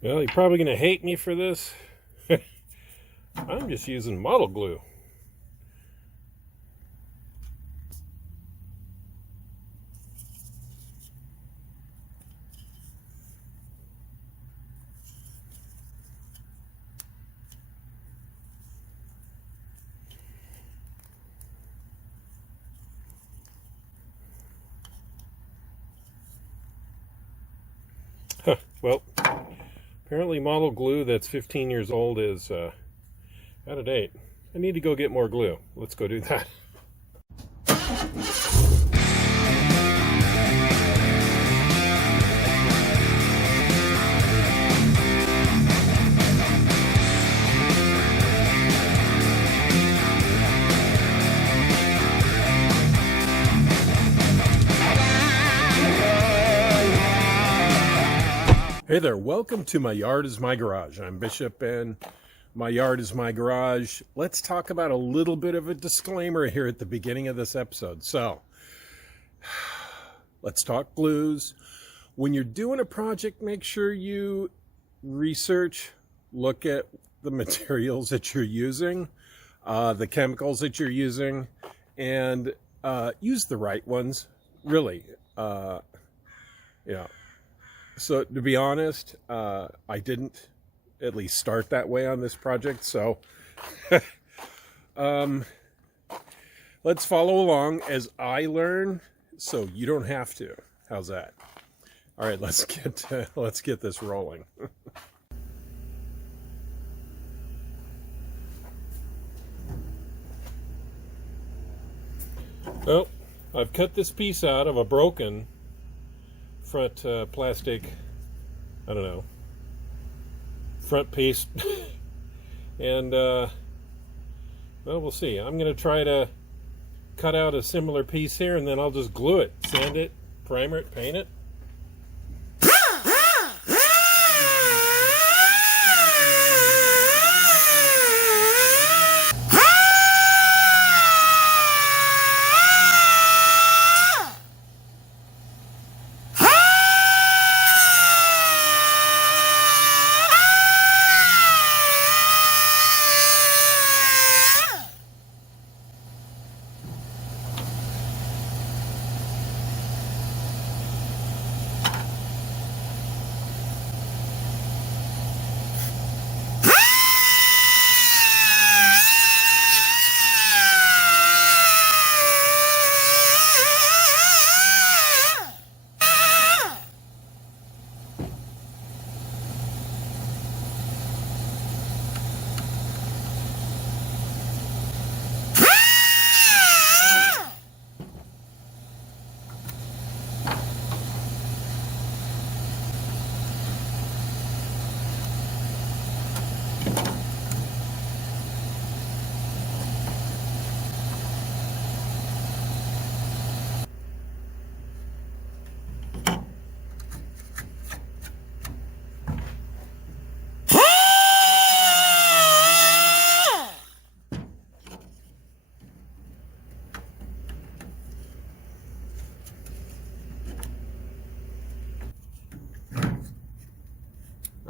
Well, you're probably going to hate me for this. I'm just using model glue. Well, apparently model glue that's 15 years old is out of date. I need to go get more glue. Let's go do that. Hey there, welcome to My Yard is My Garage. I'm Bishop and my yard is my garage. Let's talk about a little bit of a disclaimer here at the beginning of this episode. So, let's talk glues. When you're doing a project, make sure you research, look at the materials that you're using, the chemicals that you're using, and use the right ones, really. So to be honest, I didn't at least start that way on this project. So let's follow along as I learn so you don't have to. How's that? All right, let's get this rolling. Well, I've cut this piece out of a broken front plastic, I don't know, front piece. And well, we'll see. I'm going to try to cut out a similar piece here, and then I'll just glue it, sand it, primer it, paint it.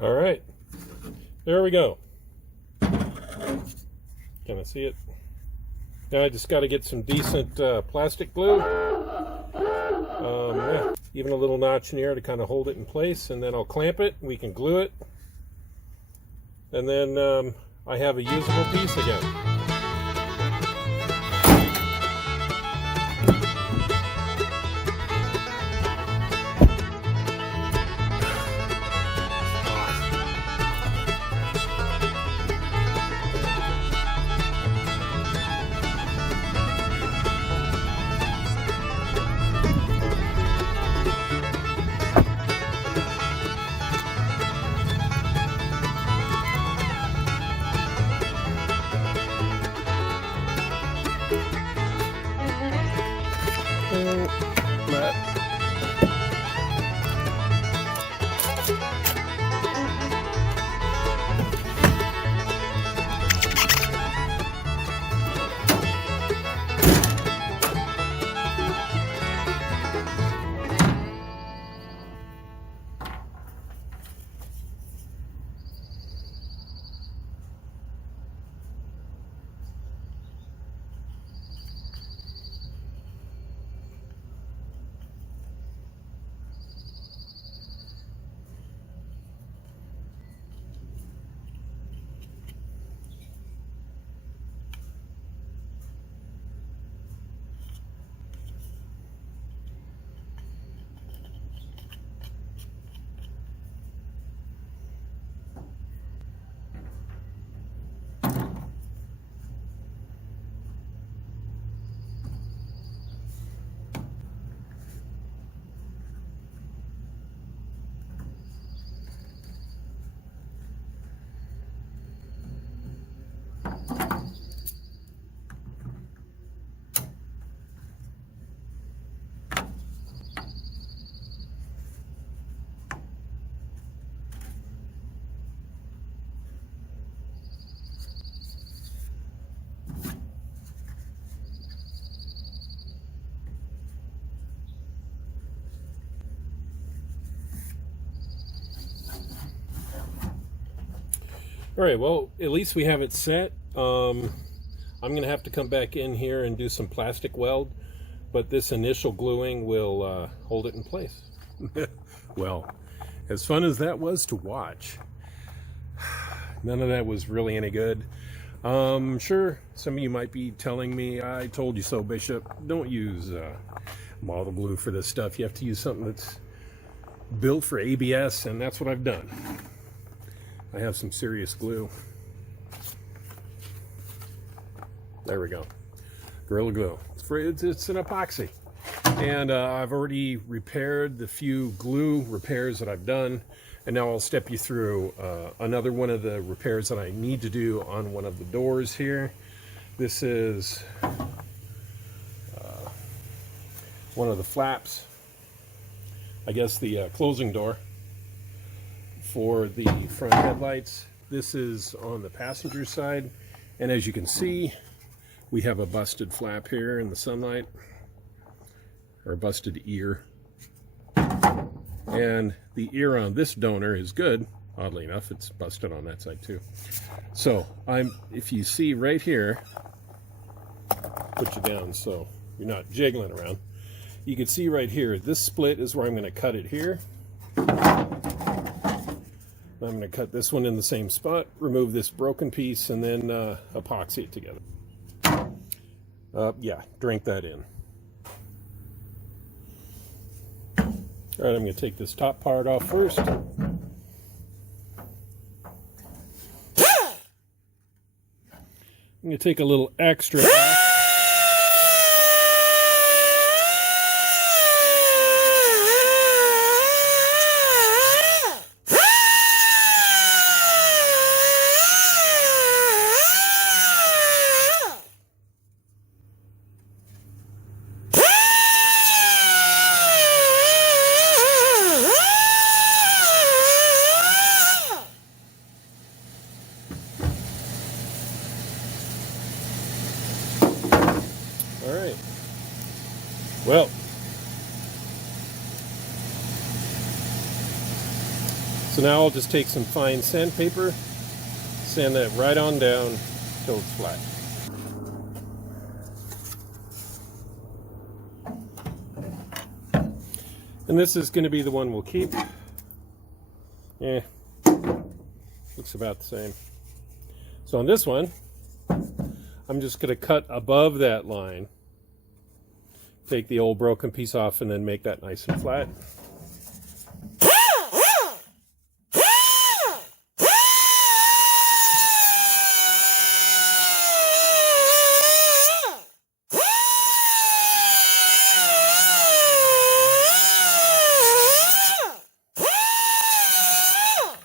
All right, there we go. Can I see it? Now I just got to get some decent plastic glue. Yeah, even a little notch in here to kind of hold it in place, and then I'll clamp it. We can glue it, and then I have a usable piece again. All right, well, at least we have it set. I'm going to have to come back in here and do some plastic weld, but this initial gluing will hold it in place. Well, as fun as that was to watch, none of that was really any good. Sure, some of you might be telling me, I told you so, Bishop. Don't use model glue for this stuff. You have to use something that's built for ABS, and that's what I've done. I have some serious glue. There we go. Gorilla Glue. It's an epoxy. And I've already repaired the few glue repairs that I've done. And now I'll step you through another one of the repairs that I need to do on one of the doors here. This is one of the flaps. I guess the closing door for the front headlights. This is on the passenger side, and as you can see, we have a busted flap here in the sunlight, or a busted ear. And the ear on this donor is good. Oddly enough, it's busted on that side too. So if you see right here, put you down so you're not jiggling around. You can see right here, this split is where I'm going to cut it here. I'm going to cut this one in the same spot, remove this broken piece, and then epoxy it together. Yeah, drink that in. All right, I'm going to take this top part off first. I'm going to take a little extra off. All right. Well, so now I'll just take some fine sandpaper, sand that right on down till it's flat. And this is going to be the one we'll keep. Yeah, looks about the same. So on this one, I'm just going to cut above that line, take the old broken piece off, and then make that nice and flat.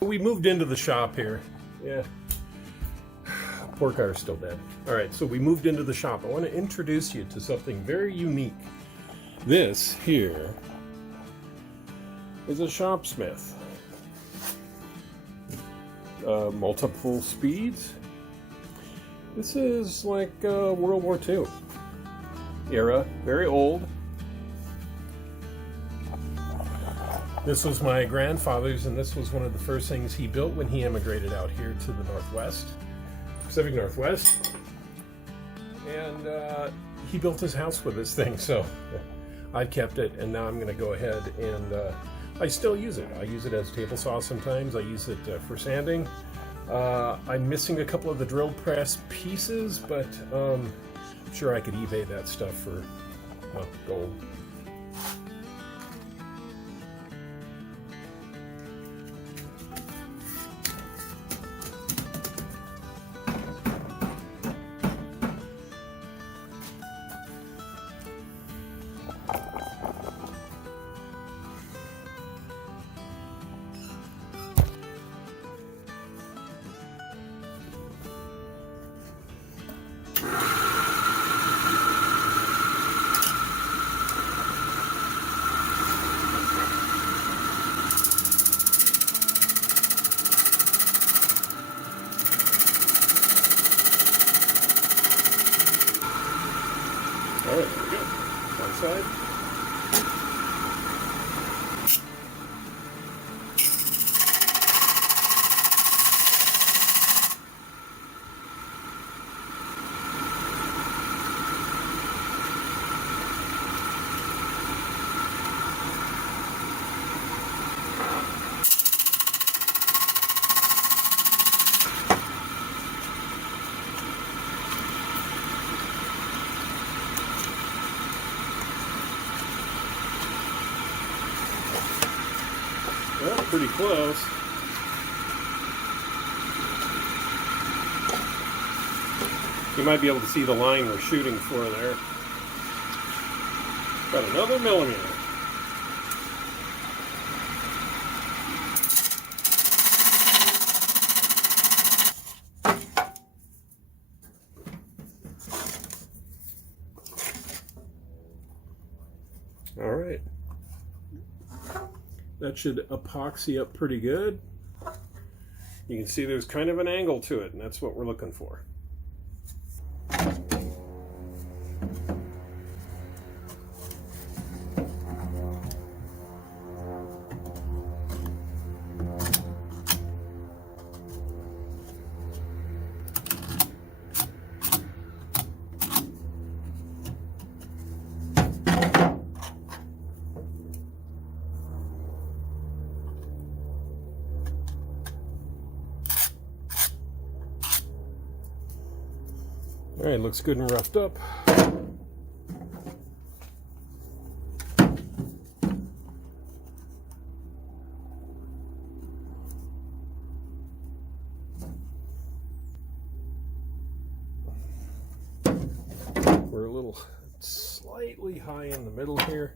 We moved into the shop here. Yeah. Poor car's still dead. All right, so we moved into the shop. I want to introduce you to something very unique. This here is a shopsmith. Multiple speeds. This is like World War II era, very old. This was my grandfather's, and this was one of the first things he built when he immigrated out here to the Northwest. Pacific Northwest, and he built his house with this thing, so I've kept it, and now I'm going to go ahead and I still use it. I use it as table saw sometimes. I use it for sanding. I'm missing a couple of the drill press pieces, but I'm sure I could eBay that stuff for, well, gold. All right, there we go. One side. pretty close. You might be able to see the line we're shooting for there. About another millimeter. All right. That should epoxy up pretty good. You can see there's kind of an angle to it, and that's what we're looking for. All right, looks good and roughed up. We're a little slightly high in the middle here.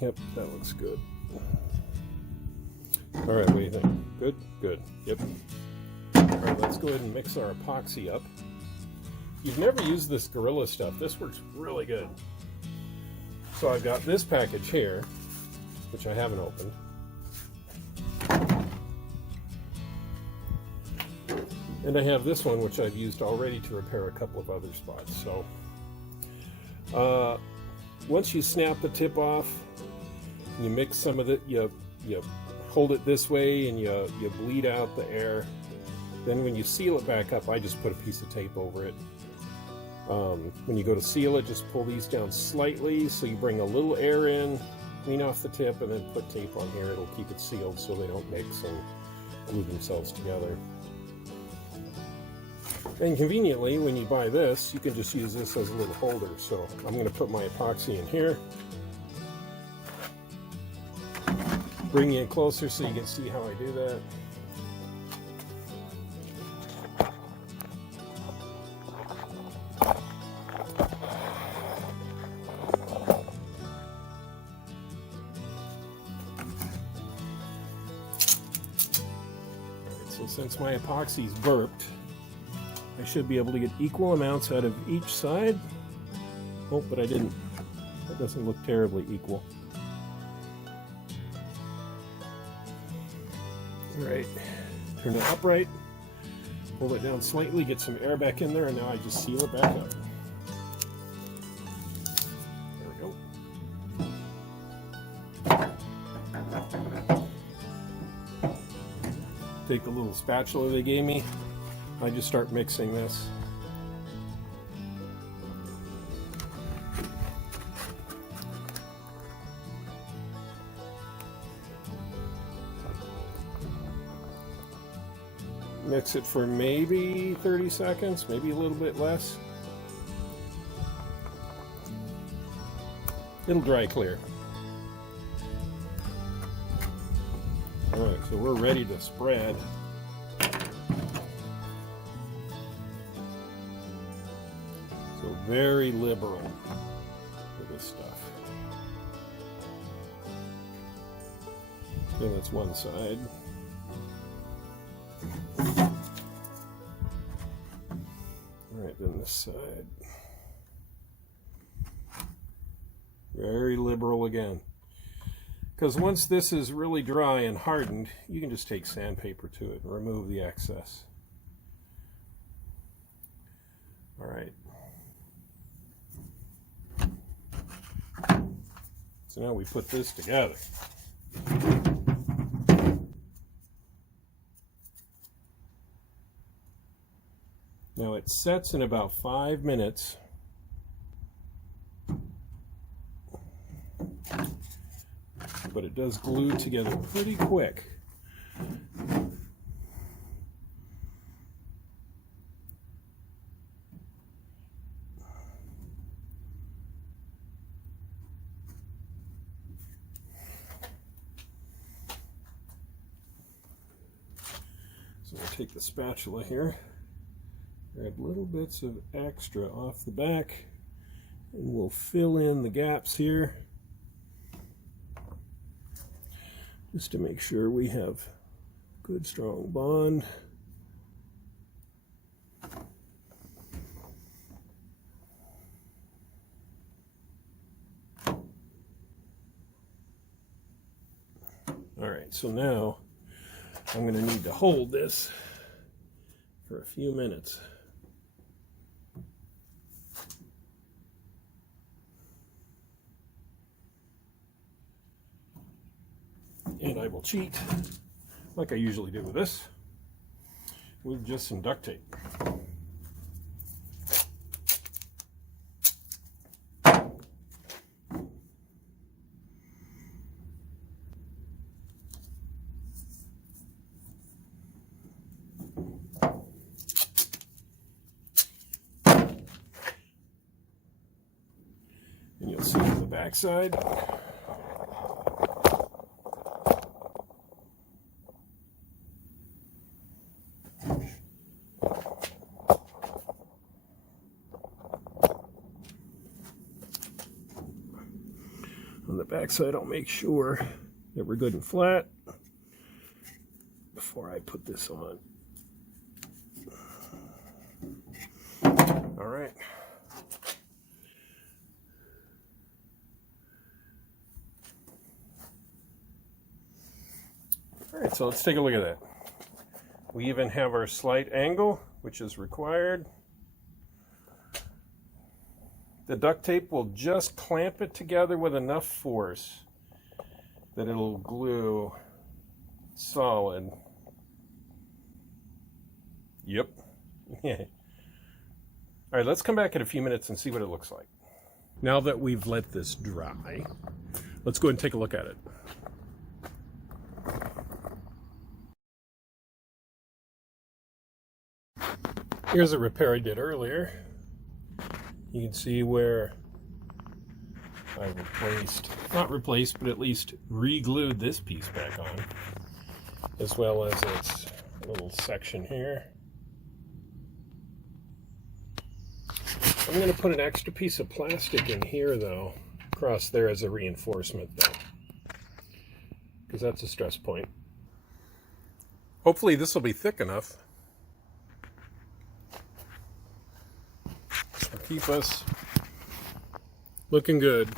Yep, that looks good. All right, what do you think? Good? Good. Yep. All right, let's go ahead and mix our epoxy up. You've never used this Gorilla stuff. This works really good. So I've got this package here, which I haven't opened. And I have this one, which I've used already to repair a couple of other spots. So once you snap the tip off, you mix some of it, you hold it this way and you bleed out the air. Then when you seal it back up, I just put a piece of tape over it. When you go to seal it, just pull these down slightly so you bring a little air in, clean off the tip, and then put tape on here. It'll keep it sealed so they don't mix and glue themselves together. And conveniently, when you buy this, you can just use this as a little holder. So I'm going to put my epoxy in here. Bring you in closer so you can see how I do that. So since my epoxy's burped, I should be able to get equal amounts out of each side. Oh, but I didn't. That doesn't look terribly equal. All right, turn it upright, pull it down slightly, get some air back in there, and now I just seal it back up. There we go. Take the little spatula they gave me. I just start mixing this. Mix it for maybe 30 seconds, maybe a little bit less. It'll dry clear. All right, so we're ready to spread. So very liberal for this stuff. Okay, that's one side. Then this side. Very liberal again. Because once this is really dry and hardened, you can just take sandpaper to it and remove the excess. All right. So now we put this together. Now it sets in about 5 minutes. but it does glue together pretty quick. So we'll take the spatula here, grab little bits of extra off the back, and we'll fill in the gaps here just to make sure we have good strong bond. Alright, so now I'm going to need to hold this for a few minutes. And I will cheat, like I usually do with this, with just some duct tape. And you'll see on the back side, on the back side I'll make sure that we're good and flat before I put this on. All right. Alright, so let's take a look at that. We even have our slight angle, which is required. The duct tape will just clamp it together with enough force that it'll glue solid. Yep. Alright, let's come back in a few minutes and see what it looks like. Now that we've let this dry, let's go ahead and take a look at it. Here's a repair I did earlier. You can see where I not replaced, but at least re-glued this piece back on, as well as its little section here. I'm going to put an extra piece of plastic in here, though, across there as a reinforcement, though, because that's a stress point. Hopefully this will be thick enough to keep us looking good,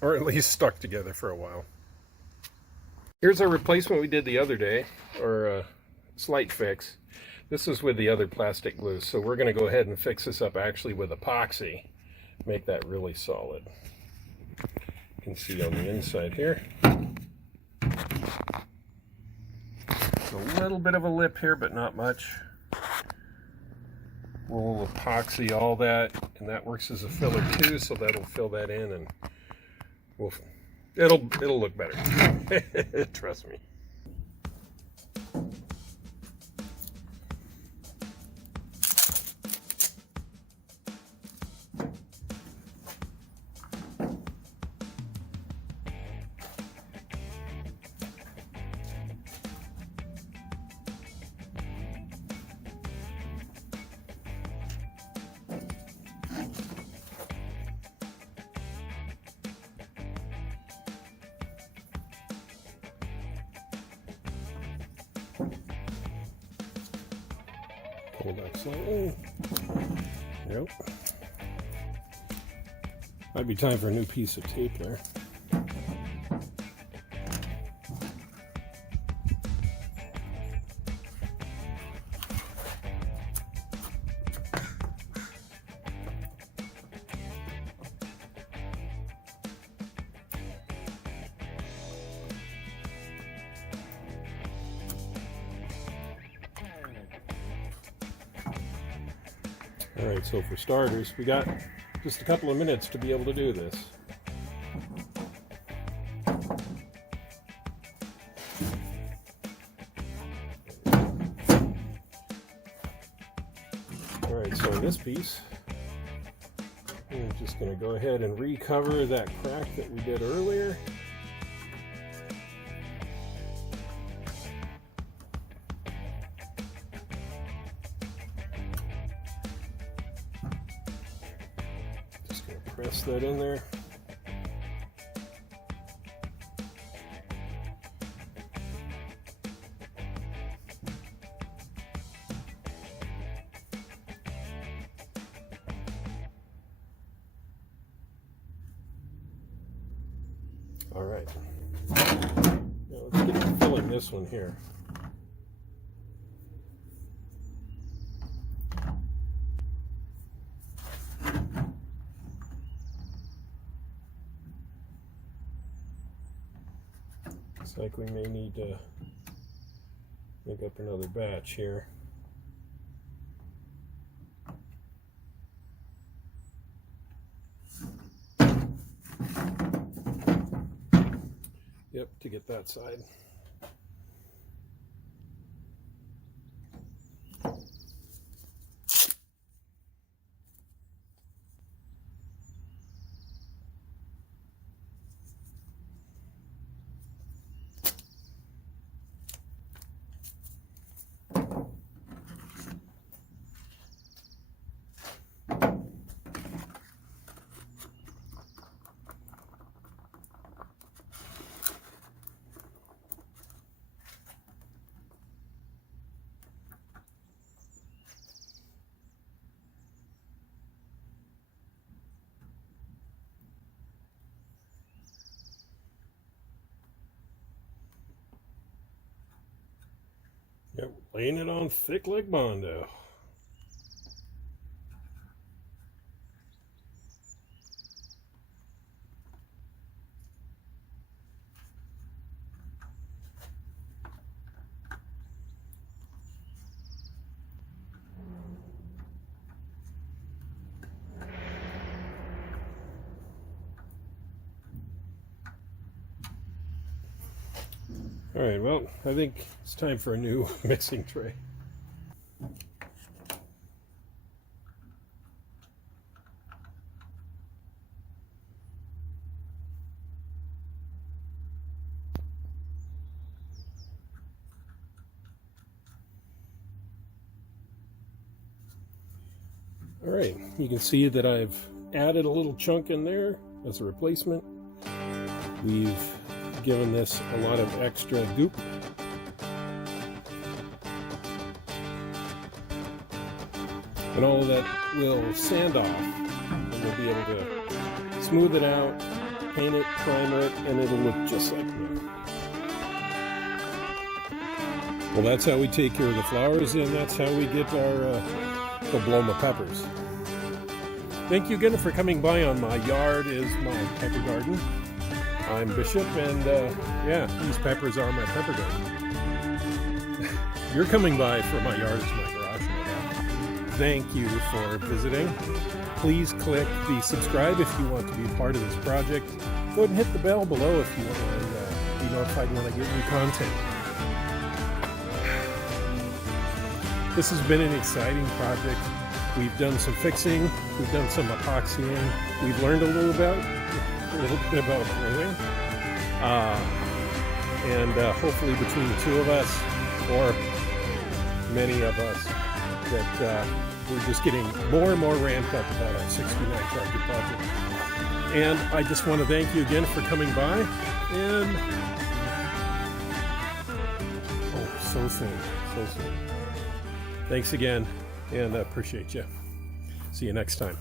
or at least stuck together for a while. Here's our replacement we did the other day, or a slight fix. This is with the other plastic glue, so we're going to go ahead and fix this up actually with epoxy, make that really solid. You can see on the inside here, it's a little bit of a lip here, but not much. We'll epoxy all that, and that works as a filler too, so that'll fill that in, and it'll look better. Trust me. Pull back slightly. Yep. Might be time for a new piece of tape there. Alright, so for starters, we got just a couple of minutes to be able to do this. this piece. I'm just going to go ahead and recover that crack that we did earlier. Just going to press that in there. All right, now let's get to filling this one here. Looks like we may need to make up another batch here. Yep, to get that side. Yep, laying it on thick like Bondo. All right, well, I think it's time for a new mixing tray. All right, you can see that I've added a little chunk in there as a replacement. We've given this a lot of extra goop. And all of that will sand off, and we'll be able to smooth it out, paint it, primer it, and it'll look just like new. Well, that's how we take care of the flowers, and that's how we get our aplomb peppers. Thank you again for coming by. On my yard is my pepper garden. I'm Bishop, and yeah, these peppers are my pepper garden. You're coming by for my yard, it's my garage. Thank you for visiting. Please click the subscribe if you want to be a part of this project. Go ahead and hit the bell below if you want to be notified when I get new content. This has been an exciting project. We've done some fixing, we've done some epoxying, we've learned a little bit about gluing, and hopefully between the two of us, or many of us, that we're just getting more and more ramped up about our 69 target project. And I just want to thank you again for coming by, and so soon. Thanks again, and I appreciate you. See you next time.